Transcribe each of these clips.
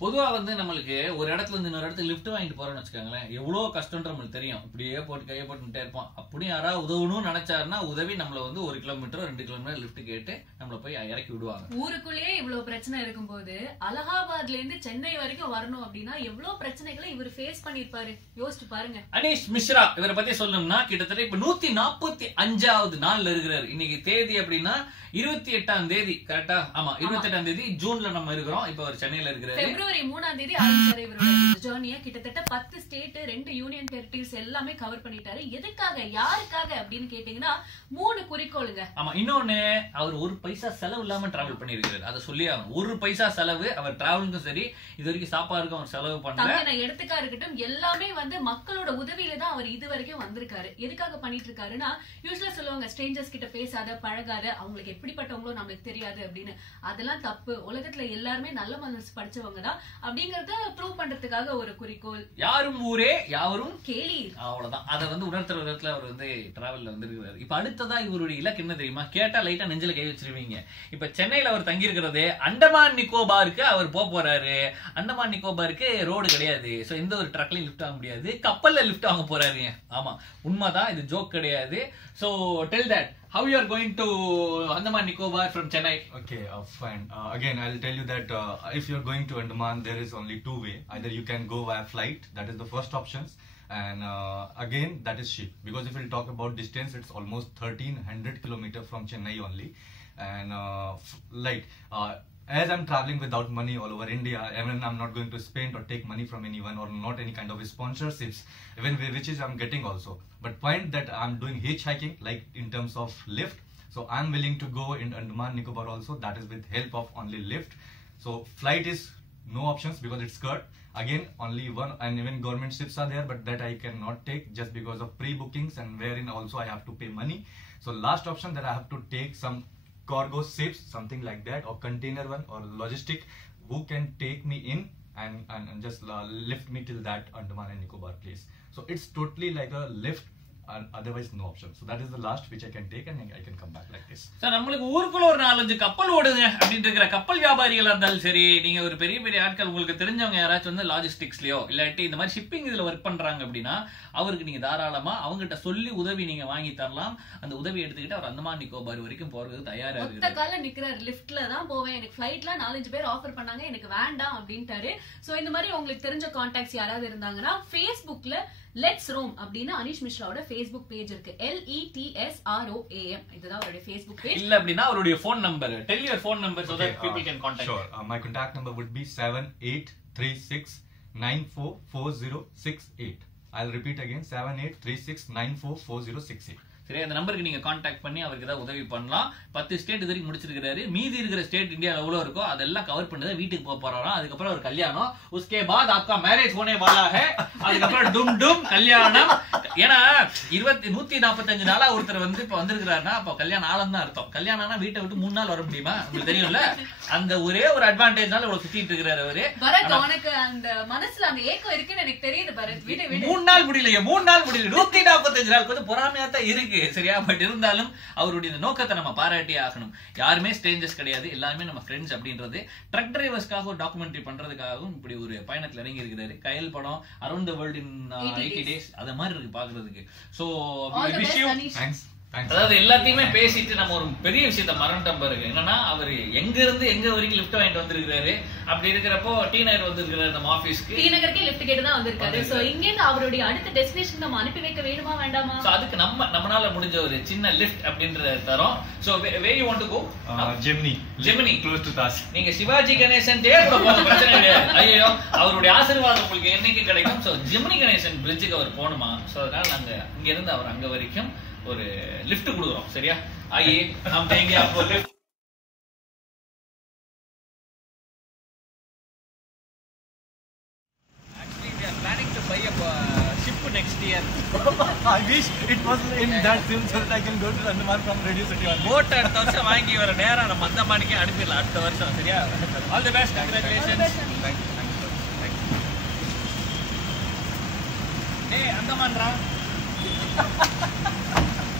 பொதுவா வந்து நம்மளுக்கு ஒரு இடத்துல இருந்து இன்னொரு இடத்துக்கு லிஃப்ட் வாங்கிட்டு போறோம்னு வச்சுக்கோங்களேன், எவ்வளவு கஷ்டம்ன்ற நம்மளுக்கு தெரியும். இப்படியே போட்டு கையை போட்டுட்டே இருப்போம். அப்படியும் யாராவது உதவணும்னு நினைச்சாருன்னா உதவி நம்மள வந்து 1 கிலோமீட்டர் 2 கிலோமீட்டர் லிஃப்ட் கேட்டு நம்மள போய் இறக்கி விடுவாங்க. ஊருக்குள்ளேயே இவ்வளவு பிரச்சனை இருக்கும்போது அலகாபாத்ல இருந்து சென்னை வரைக்கும் வரணும் அப்படின்னா எவ்வளவு பிரச்சனைகளை இவர் ஃபேஸ் பண்ணிருப்பாரு, யோசிச்சு பாருங்க. அனீஷ் மிஸ்ரா இவரை பத்தி சொல்லணும்னா கிட்டத்தட்ட இப்ப 145வது நாள்ல இருக்கிறாரு. இன்னைக்கு தேதி அப்படின்னா 28ஆம் தேதி, கரெக்டா? ஆமா, 28ஆம் தேதி ஜூன்ல நம்ம இருக்கிறோம். இப்ப அவர் சென்னையில இருக்கிறாரு. பிப்ரவரி 3ஆம் தேதி ஆரம்பிச்சாரு இவரோட ஜர்னியை. கிட்டத்தட்ட 10 ஸ்டேட் 2 யூனியன் டெரிட்டரிஸ் எல்லாமே கவர் பண்ணிட்டாரு. எதுக்காக, யாருக்காக அப்படின்னு கேட்டீங்கன்னா 3 குறிக்கோளுங்க. ஆமா, இன்னொன்னு அவர் 1 பைசா செலவு இல்லாம டிராவல் பண்ணிருக்காரு. அதை சொல்லி ஆகணும். 1 பைசா செலவு அவர் டிராவலுக்கும் சரி, இது வரைக்கும் சாப்பாடுக்கும் அவர் செலவு பண்ணல. எடுத்துக்கா இருக்கட்டும், எல்லாமே வந்து மக்களோட உதவியில தான் அவர் இது வரைக்கும் வந்திருக்காரு. எதுக்காக பண்ணிட்டு இருக்காருன்னா, யூஸ்வலா சொல்லுவாங்க ஸ்ட்ரேஞ்சர்ஸ் கிட்ட பேசாத, பழகாத, அவங்களுக்கு எப்படிப்பட்டவங்களோ நம்மளுக்கு தெரியாது அப்படின்னு. அதெல்லாம் தப்பு. உலகத்துல எல்லாருமே நல்ல மனசு படிச்சவங்க தான் அப்படிங்கறத ப்ரூவ் பண்றதுக்காக ஒரு குறிக்கோள். யாரும் ஊரே யாவரும் கேளீர், அவ்வளவுதான். அதை வந்து உணர்த்துற விதத்துல அவர் வந்து டிராவல்ல வந்திருக்கிறாரு. இப்ப அடுத்ததா இவருடைய இலக்கு என்ன தெரியுமா? கேட்டா லைட்டா நெஞ்சில கை வச்சிருவீங்க. இப்ப சென்னையில அவர் தங்கி இருக்கிறது அண்டமான் நிக்கோபாருக்கு அவர் போறாரு. அண்டமான் நிக்கோபாருக்கு ரோடு கிடையாது. சோ எந்த ஒரு ட்ரக்லயும் லிஃப்ட் வாங்க முடியாது. கப்பல்ல லிஃப்ட் வாங்க போறாரு. ஆமா, உண்மைதான், இது ஜோக் கிடையாது. So tell that how you are going to Andaman Nicobar from Chennai. Okay, fine. Again, I'll tell you that if you're going to Andaman, there is only 2 ways. Either you can go via flight, that is the first options, and again that is ship. Because if we'll talk about distance, it's almost 1300 kilometers from Chennai only, and as I'm traveling without money all over India, even I'm not going to spend or take money from anyone or not any kind of sponsorships, even which is I'm getting also. But point that I'm doing hitchhiking, like in terms of lift. So I'm willing to go in Andaman Nicobar also. That is with help of only lift. So flight is no options because it's skirt. Again, only one, and even government ships are there, but that I cannot take just because of pre-bookings, and wherein also I have to pay money. So last option that I have to take some cargo ships, something like that, or container one or logistic, who can take me in and just lift me till that Andaman and Nicobar place. So it's totally like a lift, and otherwise no option. So that is the last which I can take, and I can come back like this. Sir, நம்மளுக்கு ஊருக்குள்ள ஒரு 4-5 கப்பல் ஓடுங்க அப்படின்னு இருக்கிற கப்பல் வியாபாரிகளா இருந்தாலும் சரி, நீங்க ஒரு பெரிய பெரிய ஆட்கள், உங்களுக்கு தெரிஞ்சவங்க யாராச்சும் வந்து லாஜிஸ்டிக்ஸ்லயோ இல்லாட்டி இந்த மாதிரி ஷிப்பிங் இதுல ஒர்க் பண்றாங்க அப்படின்னா அவருக்கு நீங்க தாராளமா அவங்ககிட்ட சொல்லி உதவி நீங்க வாங்கி தரலாம். அந்த உதவி எடுத்துக்கிட்டு அவர் அந்தமான் நிக்கோபார் வரைக்கும் போறதுக்கு தயாரா இருக்கு. மொத்த கால நிக்கிறார், லிஃப்ட்ல தான் போவேன், எனக்கு ஃபிளைட்ல 4-5 பேர் ஆஃபர் பண்ணாங்க, எனக்கு வேண்டாம் அப்படின்ட்டாரு. சோ இந்த மாதிரி உங்களுக்கு தெரிஞ்ச கான்டாக்ட்ஸ் யாராவது இருந்தாங்கன்னா Facebookல லெட்ஸ் ரோம் அப்படின்னு அனீஷ் மிஸ்ராவோட Facebook பேஜ் இருக்கு. LETSROAM, இதுதான் அவருடைய Facebook பேஜ். இல்ல அப்படின்னா அவருடைய phone number, tell your phone number so that people can contact. Sure. My contact number would be 7836944068. I'll repeat again, 7836944068. சரி, அந்த நம்பருக்கு நீங்க கான்டாக்ட் பண்ணி அவருக்கு ஏதாவது உதவி பண்ணலாம். 10 ஸ்டேட் இது வரைக்கும் முடிச்சிருக்காரு. மீதி இருக்கிற ஸ்டேட் இந்தியாவில் எவ்வளவு இருக்கோ அதெல்லாம் கவர் பண்ணி வீட்டுக்கு போக போறாராம். அதுக்கப்புறம் ஒரு கல்யாணம், உஸ்கே பாத் ஆப்கா மேரேஜ் होने वाला है. அதுக்கப்புறம் டும் டும் கல்யாணம். ஏன்னா 145 நாளா ஒருத்தர் வந்து இப்ப வந்திருக்கிறாருன்னா அப்ப கல்யாணம் ஆலம் தான் அர்த்தம். கல்யாணம்னா வீட்டை விட்டு 3 நாள் வர முடியுமா? உங்களுக்கு தெரியும்ல. அந்த ஒரே ஒரு அட்வான்டேஜ்னால இவ்வளவு சுத்திட்டு இருக்கிறாரு அவரு. பரத், உனக்கு அந்த மனசுல அந்த ஏக்கம் இருக்குன்னு எனக்கு தெரியுது பரத். வீட்டை 3 நாள் முடியலையே, 3 நாள் முடியல, 145 நாள் கொஞ்சம் பொறாமையா தான் இருக்கு. சரியா? பட் இருந்தாலும் அவருடைய நோக்கத்தை நம்ம பாராட்டியே ஆகணும். யாருமே ஸ்ட்ரேஞ்சர்ஸ் கிடையாது, எல்லாருமே நம்ம ஃப்ரெண்ட்ஸ் அப்படின்றது. ட்ரக் டிரைவர்ஸ்க்காக ஒரு டாக்குமெண்ட்ரி பண்றதுக்காகவும் இப்படி ஒரு பயணத்துல இறங்கி இருக்கிறாரு. கயல் படம் around the world in 80 days அது மாதிரி இருக்கு பாக்குறதுக்கு. சோ விஷயம் அதாவது எல்லாத்தையுமே பேசிட்டு நம்ம ஒரு பெரிய விஷயத்த மறந்துட்டோம் பாருங்க. என்னன்னா அவர் எங்க இருந்து எங்க வரைக்கும் லிஃப்ட் வாங்கிட்டு வந்திருக்காரு. அப்படி இருக்கிறப்போ டி நகர் வந்திருக்காரு, நம்ம ஆபீஸ்க்கு டி நகருக்கு லிஃப்ட் கேட்டு தான் வந்திருக்காரு. சோ இங்க இருந்து அவருடைய அடுத்த டெஸ்டினேஷன் நம்ம அனுப்பி வைக்க வேணுமா வேண்டாமா? சோ அதுக்கு நம்மனால முடிஞ்ச ஒரு சின்ன லிஃப்ட் அப்படின்றத தரோம். So where you want to go? Gemini close to Taj. நீங்க சிவாஜி கணேசன் டே கூட போக பிரச்சனை கிடையாது. ஐயோ, அவருடைய ஆசீர்வாதம் உங்களுக்கு என்னைக்கு கிடைக்கும். சோ ஜெமினி கணேசன் பிரிட்ஜுக்கு அவர் போகணுமா? சோ அதனால நாங்க இங்க இருந்து அவர் அங்க வரைக்கும் ஒரு லிஃப்ட் கொடுக்குறோம். சரியா? आइए हम देंगे आपको lift. Actually we are planning to buy a ship next year. I wish it was in that film so that I can go to Andaman from Radio City only. Boat அடுத்த வருஷம் வாங்கி வர நேரா நம்ம அந்தமானுக்கே அனுப்பிடலாம் அடுத்த வருஷம். சரியா? All the best, congratulations. Thank you. டேய் அந்தமான்ரா,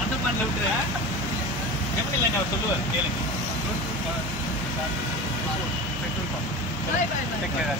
அந்தமான்ல விட்டுறா. ஜெமினில நான் சொல்லுவேன் கேளுங்க. Bye bye bye. Take care.